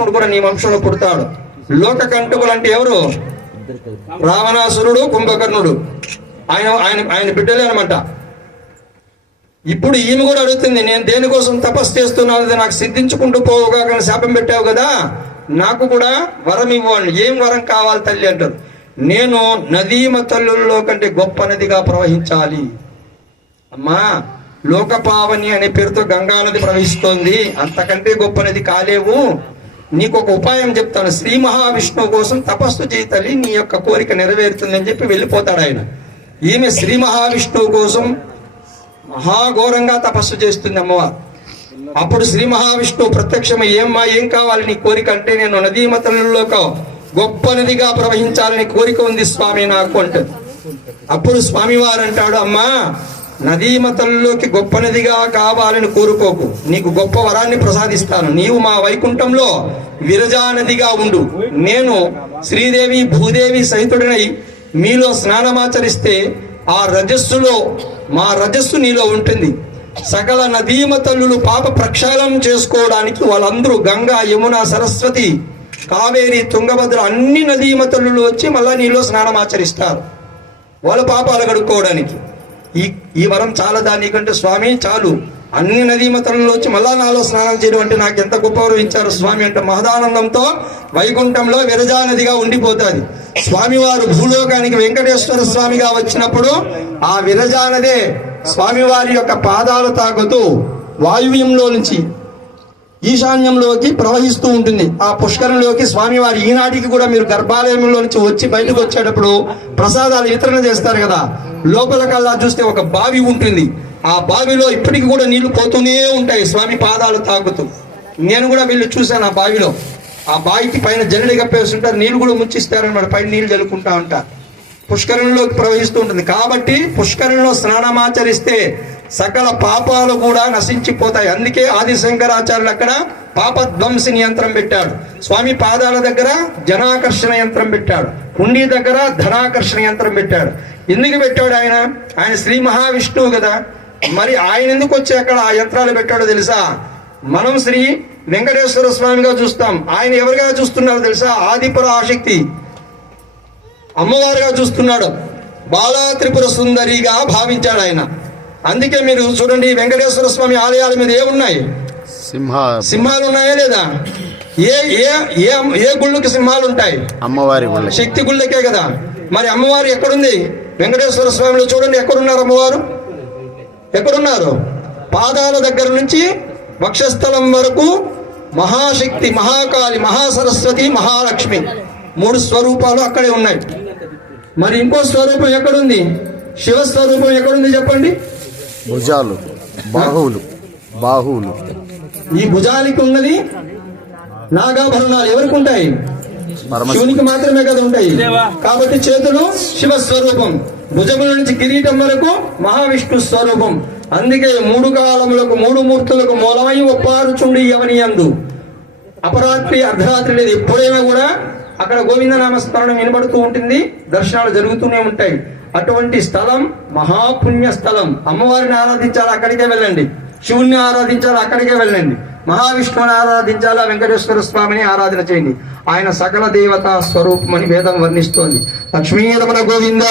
మహావిష్ణుడు కూడా నీ వంశంలో పుడతాడు. లోక కంటకులు అంటే ఎవరు? రావణాసురుడు కుంభకర్ణుడు. ఆయన ఆయన ఆయన బిడ్డలే అనమాట ఇప్పుడు ఈమె కూడా అడుగుతుంది నేను దేనికోసం తపస్సు చేస్తున్నాను అది నాకు సిద్ధించుకుంటూ పోవుగా కానీ శాపం పెట్టావు కదా? నాకు కూడా వరం ఇవ్వండి ఏం వరం కావాలి తల్లి? అంటారు. నేను నదీమ తల్లుల్లో కంటే గొప్ప నదిగా ప్రవహించాలి. అమ్మా లోకపావని అనే పేరుతో గంగా నది ప్రవహిస్తోంది. అంతకంటే గొప్ప నది కాలేవు. నీకు ఒక ఉపాయం చెప్తాను. శ్రీ మహావిష్ణువు కోసం తపస్సు చేయి తల్లి నీ యొక్క కోరిక నెరవేరుతుందని చెప్పి వెళ్ళిపోతాడు ఆయన. ఈమె శ్రీ మహావిష్ణువు కోసం మహాఘోరంగా తపస్సు చేస్తుంది అమ్మవారు. అప్పుడు శ్రీ మహావిష్ణువు ప్రత్యక్షమై ఏమ్మా ఏం కావాలి నీ కోరిక అంటే నేను నదీమతలలో గొప్ప నదిగా ప్రవహించాలని కోరిక ఉంది స్వామి నాకు అంటుంది అప్పుడు స్వామివారు అంటాడు అమ్మా నదీమతల్లోకి గొప్ప నదిగా కావాలని కోరుకోకు. నీకు గొప్ప వరాన్ని ప్రసాదిస్తాను. నీవు మా వైకుంఠంలో విరజా నదిగా ఉండు. నేను శ్రీదేవి భూదేవి సహితుడినై మీలో స్నానమాచరిస్తే ఆ రజస్సులో మా రజస్సు నీలో ఉంటుంది. సకల నదీమ తల్లులు పాప ప్రక్షాళనం చేసుకోవడానికి వాళ్ళందరూ గంగా యమున సరస్వతి కావేరి తుంగభద్ర అన్ని నదీమ తల్లులు వచ్చి మళ్ళా నీలో స్నానం ఆచరిస్తారు వాళ్ళ పాపాలు కడుక్కోవడానికి. ఈ ఈ వరం చాలదా నీకంటే స్వామి చాలు. అన్ని నదీమ తల్లులు వచ్చి మళ్ళా నాలో స్నానం చేయడం అంటే నాకు ఎంత గొప్ప ఇచ్చారు స్వామి అంటే మహదానందంతో వైకుంఠంలో విరజా నదిగా ఉండిపోతుంది. స్వామివారు భూలోకానికి వెంకటేశ్వర స్వామిగా వచ్చినప్పుడు ఆ విరజా నదే స్వామివారి యొక్క పాదాలు తాకుతూ వాయువ్యంలో నుంచి ఈశాన్యంలోకి ప్రవహిస్తూ ఉంటుంది. ఆ పుష్కరంలోకి స్వామివారి ఈనాటికి కూడా మీరు గర్భాలయంలో నుంచి వచ్చి బయటకు వచ్చేటప్పుడు ప్రసాదాలు వితరణ చేస్తారు కదా. లోపల కల్లా చూస్తే ఒక బావి ఉంటుంది. ఆ బావిలో ఇప్పటికి కూడా నీళ్ళు పోతూనే ఉంటాయి. స్వామి పాదాలు తాగుతూ. నేను కూడా వీళ్ళు చూశాను ఆ బావిలో. ఆ బావికి పైన జల్లడి కప్పేసి ఉంటారు. నీళ్ళు కూడా ముంచిస్తారన్నమాట పైన నీళ్ళు చల్లుకుంటా ఉంటారు పుష్కరంలోకి ప్రవహిస్తూ ఉంటుంది. కాబట్టి పుష్కరంలో స్నానమాచరిస్తే సకల పాపాలు కూడా నశించిపోతాయి. అందుకే ఆది శంకరాచార్యులు అక్కడ పాపధ్వంసిని యంత్రం పెట్టాడు. స్వామి పాదాల దగ్గర జనాకర్షణ యంత్రం పెట్టాడు. హుండీ దగ్గర ధనాకర్షణ యంత్రం పెట్టాడు. ఎందుకు పెట్టాడు ఆయన? ఆయన శ్రీ మహావిష్ణువు కదా. మరి ఆయన ఎందుకు వచ్చి అక్కడ ఆ యంత్రాలు పెట్టాడో తెలుసా? మనం శ్రీ వెంకటేశ్వర స్వామిగా చూస్తాం. ఆయన ఎవరిగా చూస్తున్నారో తెలుసా? ఆదిపుర ఆసక్తి అమ్మవారుగా చూస్తున్నాడు. బాలా త్రిపుర సుందరిగా భావించాడు ఆయన. అందుకే మీరు చూడండి వెంకటేశ్వర స్వామి ఆలయాల మీద ఏమున్నాయి? సింహ సింహాలు ఉన్నాయా లేదా? ఏ ఏ ఏ ఏ గుళ్ళకి సింహాలు ఉంటాయి అమ్మవారి శక్తి గుళ్ళకే కదా. మరి అమ్మవారు ఎక్కడుంది? వెంకటేశ్వర స్వామిలో చూడండి ఎక్కడున్నారు అమ్మవారు? ఎక్కడున్నారు? పాదాల దగ్గర నుంచి వక్షస్థలం వరకు మహాశక్తి మహాకాళి మహాసరస్వతి మహాలక్ష్మి మూడు స్వరూపాలు అక్కడే ఉన్నాయి. మరి ఇంకో స్వరూపం ఎక్కడుంది? శివ స్వరూపం ఎక్కడుంది చెప్పండి? భుజాలు బాహువులు బాహువులు. ఈ భుజానికి ఉన్నది నాగాభరణాలు ఎవరికి ఉంటాయి? శివునికి మాత్రమే కదా ఉంటాయి. కాబట్టి చేతులు శివ స్వరూపం. భుజముల నుంచి కిరీటం వరకు మహావిష్ణు స్వరూపం. అందుకే మూడు కాలములకు మూడు మూర్తులకు మూలమై ఒప్పారుచుండి ఎవని అందు అపరాత్రి అర్ధరాత్రి లేదు. ఎప్పుడైనా కూడా అక్కడ గోవింద నామస్మరణం వినబడుతూ ఉంటుంది. దర్శనాలు జరుగుతూనే ఉంటాయి. అటువంటి స్థలం మహాపుణ్య స్థలం. అమ్మవారిని ఆరాధించాలి అక్కడికే వెళ్ళండి. శివుణ్ణి ఆరాధించాలి అక్కడికే వెళ్ళండి. మహావిష్ణువుని ఆరాధించాలా? వెంకటేశ్వర స్వామిని ఆరాధన చేయండి. ఆయన సకల దేవతా స్వరూపం అని వేదం వర్ణిస్తోంది. లక్ష్మీ రమణ గోవింద?